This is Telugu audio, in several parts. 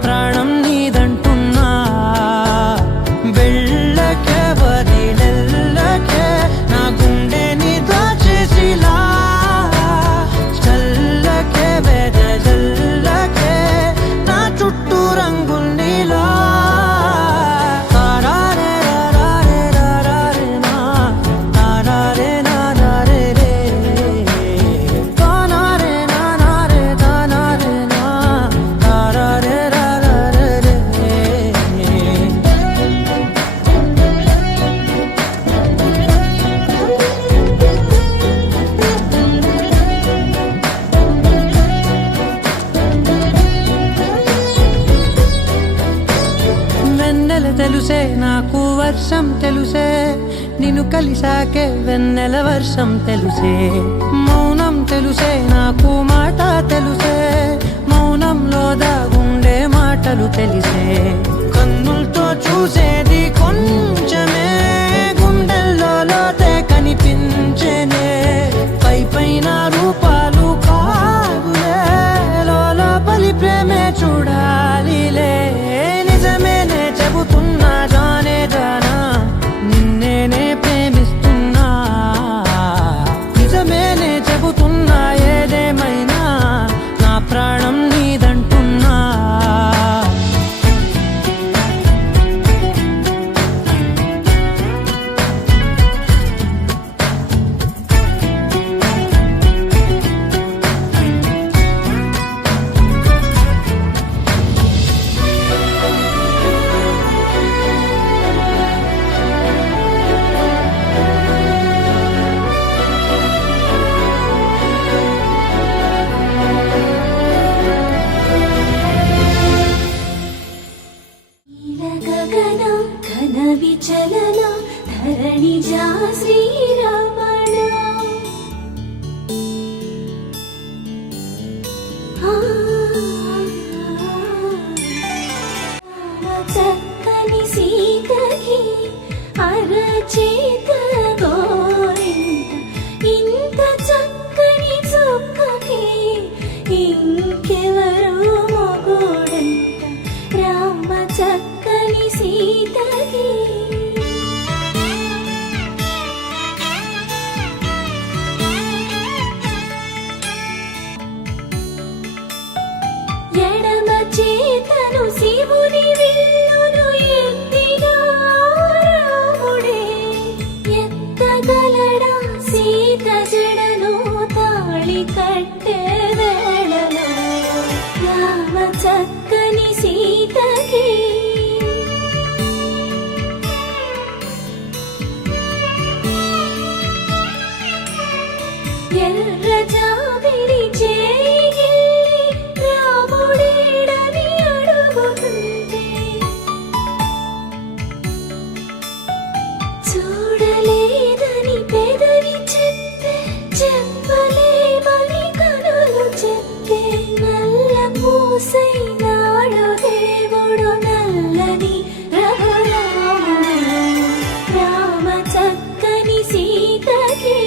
ప్రాణం నీదంటున్నా వెళ్ళకే వదిలెల్లకే నా గుండెని దాచేసిలా చల్లకే వెదజల్లకే నా చుట్టూ రంగుల్నిలా తెలుసే నాకు వర్షం తెలుసే నిన్ను కలిసాకే వెన్నెల వర్షం తెలుసే మౌనం తెలుసే నాకు మాట తెలుసే మౌనంలో దాగుండే మాటలు తెలిసే కన్నులతో చూసేది కొంచెమే గుండెల్లో లోతే కనిపించేనే పై పైన రూపాలు కాదులే లోపలి ప్రేమే చూడాలిలే నిజమేనే చెబుతున్నా జానే జానా నిన్నేనే ప్రేమిస్తున్నా నిజమేనే చెబుతున్నా ఏదేమైనా నా ప్రాణం నీదంటున్నా విచలన ధరణిజా శ్రీరమణ చక్కని సీతకి అరచేత గోరింట ఇంత చక్కని చుక్కకి ఇంకెవరు మొగుడంట రామ చక్కని సీతకి ఎడమ చేతను శివుని విల్లును ఎత్తినా రాముడే ఎత్తగలడా సీత జడను తాళి కట్టే వేళలో రామ చక్కని సీతకి ఎర్ర జాబిలి చేయి రాముడేడని అడుగుతుంటే చూడలేదని పెదవి చెప్పే చెప్పలేమని కనులు చెప్పే నల్ల పూసైనాడు దేవుడు నల్లని రఘురాముడు రామ చక్కని సీతకి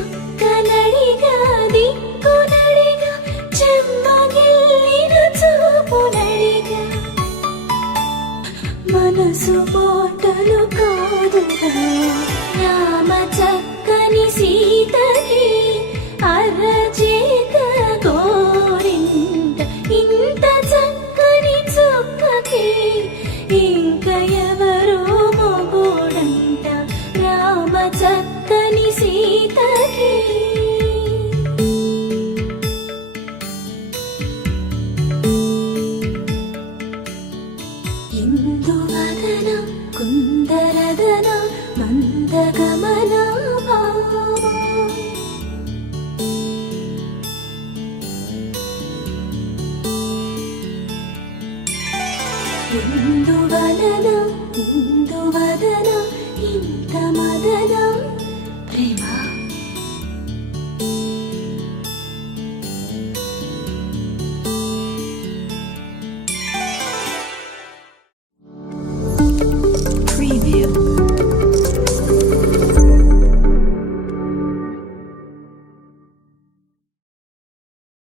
చుక్కనడిగా దిక్కునడిగా చెమ్మగిల్లిన చూపునడిగా మనసు పోటలు కాదుగా రామ చక్కని సీతకి అరచేత గోరింట ఇంత చక్కని చుక్కకి ఇంక ఎవరు మొగుడంట రామ చక్కని సీతకి ఇందువదన కుందరదన మందగమన ఇందువలన ఇందువదన ఇంత మదన ప్రేమ